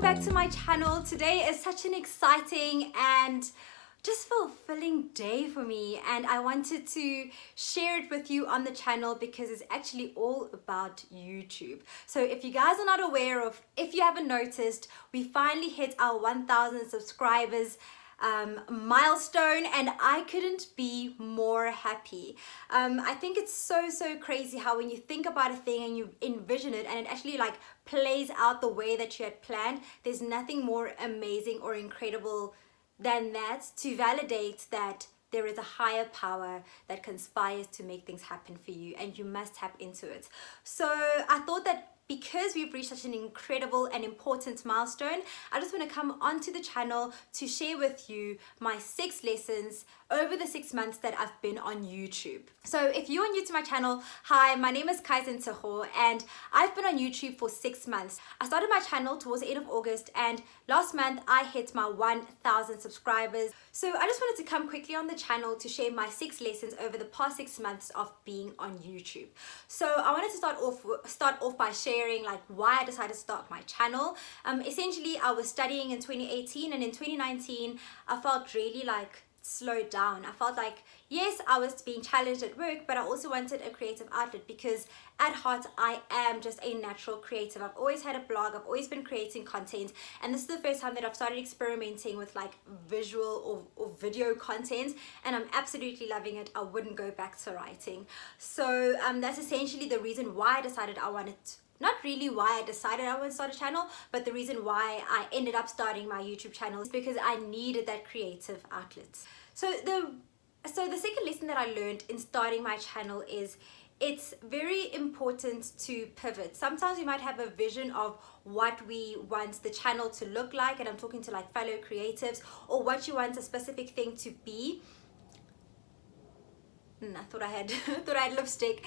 welcome back to my channel. Today is such an exciting and just fulfilling day for me, and I wanted to share it with you on the channel because it's actually all about YouTube. So if you guys are not aware of, if you haven't noticed, we finally hit our 1,000 subscribers milestone, and I couldn't be more happy. I think it's so crazy how when you think about a thing and you envision it and it actually like plays out the way that you had planned, there's nothing more amazing or incredible than that, to validate that there is a higher power that conspires to make things happen for you, and you must tap into it. So I thought that because we've reached such an incredible and important milestone, I just want to come onto the channel to share with you my 6 lessons over the 6 months that I've been on YouTube. So if you are new to my channel, hi, my name is Kaizen Tshego, and I've been on YouTube for 6 months. I started my channel towards the end of August, and last month I hit my 1,000 subscribers. So I just wanted to come quickly on the channel to share my 6 lessons over the past 6 months of being on YouTube. So I wanted to start off by sharing like why I decided to start my channel. Essentially, I was studying in 2018, and in 2019 I felt really like slowed down. I felt like, yes, I was being challenged at work, but I also wanted a creative outlet because at heart I am just a natural creative. I've always had a blog, I've always been creating content, and this is the first time that I've started experimenting with like visual or video content, and I'm absolutely loving it. I wouldn't go back to writing. So that's essentially the reason why I decided I wanted to, not really why I decided I would start a channel, but the reason why I ended up starting my YouTube channel is because I needed that creative outlet. So the second lesson that I learned in starting my channel is it's very important to pivot. Sometimes we might have a vision of what we want the channel to look like, and I'm talking to like fellow creatives, or what you want a specific thing to be. I thought I had lipstick.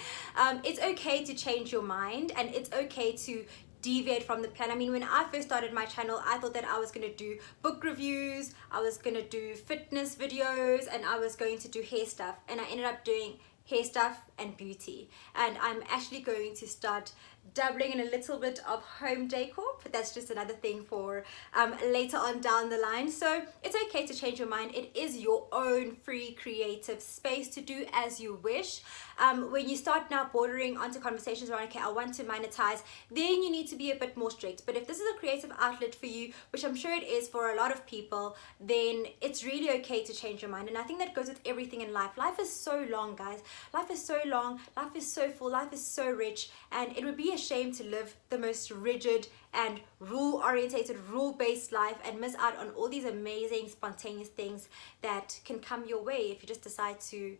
It's okay to change your mind, and it's okay to deviate from the plan. I mean, when I first started my channel, I thought that I was going to do book reviews, I was going to do fitness videos, and I was going to do hair stuff, and I ended up doing hair stuff and beauty. And I'm actually going to start dabbling in a little bit of home decor, but that's just another thing for later on down the line. So it's okay to change your mind. It is your own free creative space to do as you wish. When you start now bordering onto conversations around, okay, I want to monetize, then you need to be a bit more strict. But if this is a creative outlet for you, which I'm sure it is for a lot of people, then it's really okay to change your mind. And I think that goes with everything in life. Life is so long, guys. Life is so long, life is so full, life is so rich, and it would be a shame to live the most rigid and rule-orientated, rule-based life and miss out on all these amazing, spontaneous things that can come your way if you just decide to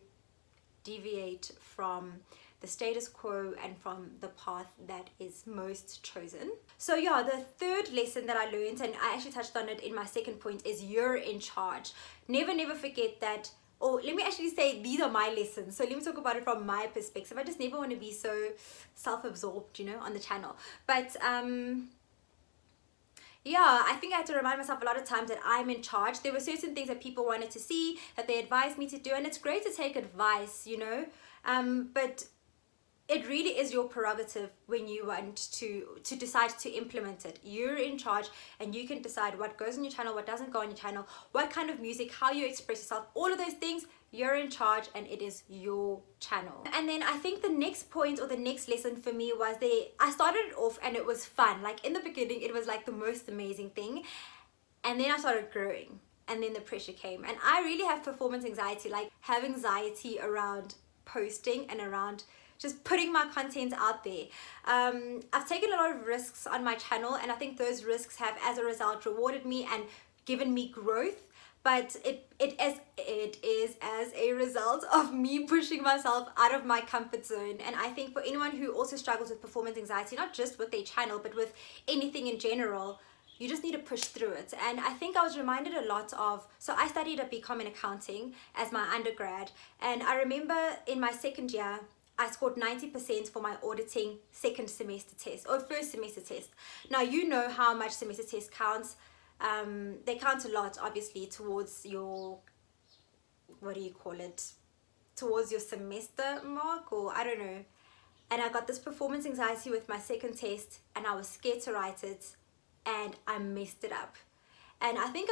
deviate from the status quo and from the path that is most chosen. So yeah, the third lesson that I learned, and I actually touched on it in my second point, is you're in charge. Never forget that. Or let me actually say, these are my lessons. So let me talk about it from my perspective. I just never want to be so self-absorbed, you know, on the channel. But yeah, I think I had to remind myself a lot of times that I'm in charge. There were certain things that people wanted to see, that they advised me to do, and it's great to take advice, you know, but it really is your prerogative when you want to decide to implement it. You're in charge, and you can decide what goes on your channel, what doesn't go on your channel, what kind of music, how you express yourself, all of those things. You're in charge, and it is your channel. And then I think the next point, or the next lesson for me, was I started it off and it was fun. Like in the beginning, it was like the most amazing thing, and then I started growing, and then the pressure came, and I really have performance anxiety. Like, have anxiety around posting and around just putting my content out there. I've taken a lot of risks on my channel, and I think those risks have as a result rewarded me and given me growth, but it is as a result of me pushing myself out of my comfort zone. And I think for anyone who also struggles with performance anxiety, not just with their channel but with anything in general, you just need to push through it. And I think I was reminded a lot of, so I studied at Bcomm Accounting as my undergrad, and I remember in my second year I scored 90% for my auditing second semester test, or first semester test. Now, you know how much semester test counts. They count a lot, obviously, towards your, what do you call it, towards your semester mark, or I don't know. And I got this performance anxiety with my second test, and I was scared to write it. and I messed it up. And I think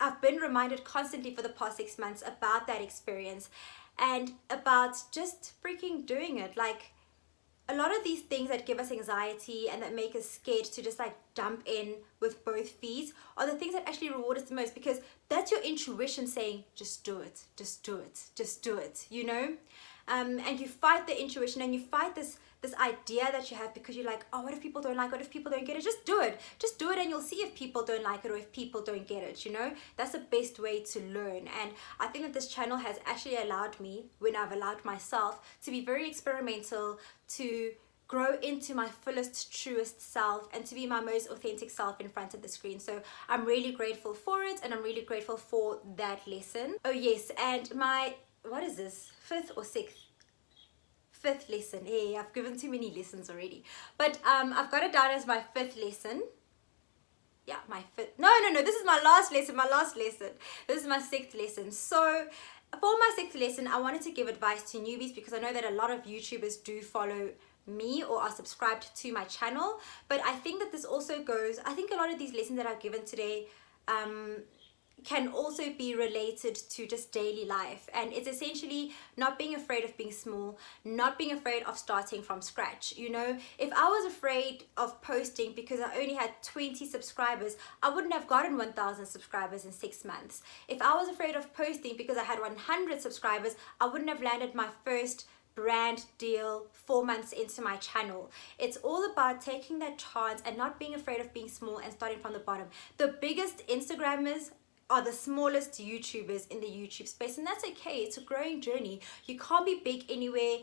I've been reminded constantly for the past 6 months about that experience and about just freaking doing it. Like, a lot of these things that give us anxiety and that make us scared to just like jump in with both feet are the things that actually reward us the most, because that's your intuition saying, just do it, just do it, just do it, you know? And you fight the intuition and you fight this idea that you have, because you're like, oh, what if people don't like it? What if people don't get it? Just do it. Just do it, and you'll see if people don't like it or if people don't get it, you know? That's the best way to learn. And I think that this channel has actually allowed me, when I've allowed myself, to be very experimental, to grow into my fullest, truest self, and to be my most authentic self in front of the screen. So I'm really grateful for it, and I'm really grateful for that lesson. Oh yes, and my, what is this? 5th or 6th? 5th lesson. Hey, I've given too many lessons already. But I've got it down as my 5th lesson. Yeah, my 5th. No, this is my last lesson, This is my 6th lesson. So for my 6th lesson, I wanted to give advice to newbies, because I know that a lot of YouTubers do follow me or are subscribed to my channel. But I think that this also goes, I think a lot of these lessons that I've given today can also be related to just daily life, and it's essentially not being afraid of being small, not being afraid of starting from scratch. You know, if I was afraid of posting because I only had 20 subscribers, I wouldn't have gotten 1,000 subscribers in 6 months. If I was afraid of posting because I had 100 subscribers, I wouldn't have landed my first brand deal 4 months into my channel. It's all about taking that chance and not being afraid of being small and starting from the bottom. The biggest Instagrammers are the smallest YouTubers in the YouTube space, and that's okay. It's a growing journey. You can't be big anywhere.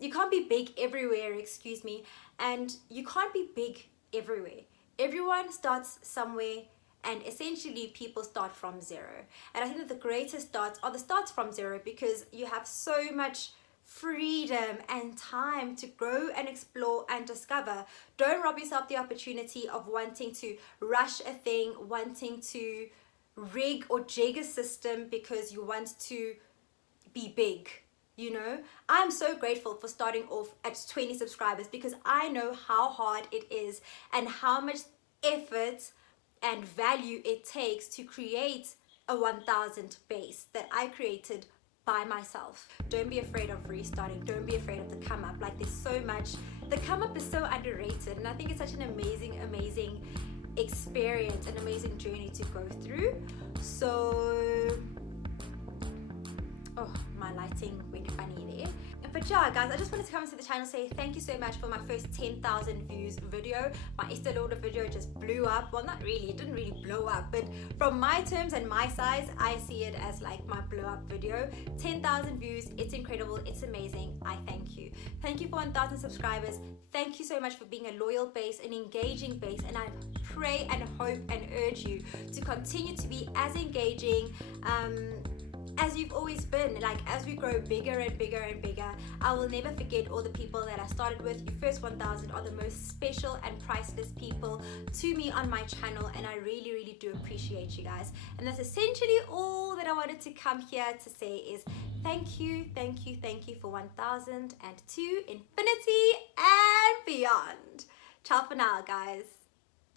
You can't be big everywhere, excuse me, and you can't be big everywhere. Everyone starts somewhere, and essentially people start from zero. And I think that the greatest starts are the starts from zero, because you have so much freedom and time to grow and explore and discover. Don't rob yourself the opportunity of wanting to rush a thing, wanting to rig or jig a system because you want to be big. You know, I'm so grateful for starting off at 20 subscribers, because I know how hard it is and how much effort and value it takes to create a 1,000 base that I created by myself. Don't be afraid of restarting. Don't be afraid of the come up. Like, there's so much. The come up is so underrated, and I think it's such an amazing experience, an amazing journey to go through. So, oh, my lighting went funny there. But yeah, guys, I just wanted to come into the channel and say thank you so much for my first 10,000 views video. My Estee Lauder video just blew up. Well, not really, it didn't really blow up, but from my terms and my size, I see it as like my blow up video. 10,000 views, it's incredible, it's amazing. I thank you. Thank you for 1,000 subscribers. Thank you so much for being a loyal base, an engaging base, and I pray and hope and urge you to continue to be as engaging as you've always been. Like, as we grow bigger and bigger and bigger, I will never forget all the people that I started with. You first 1,000 are the most special and priceless people to me on my channel, and I really, really do appreciate you guys. And that's essentially all that I wanted to come here to say is thank you for 1,000 and to infinity and beyond. Ciao for now, guys.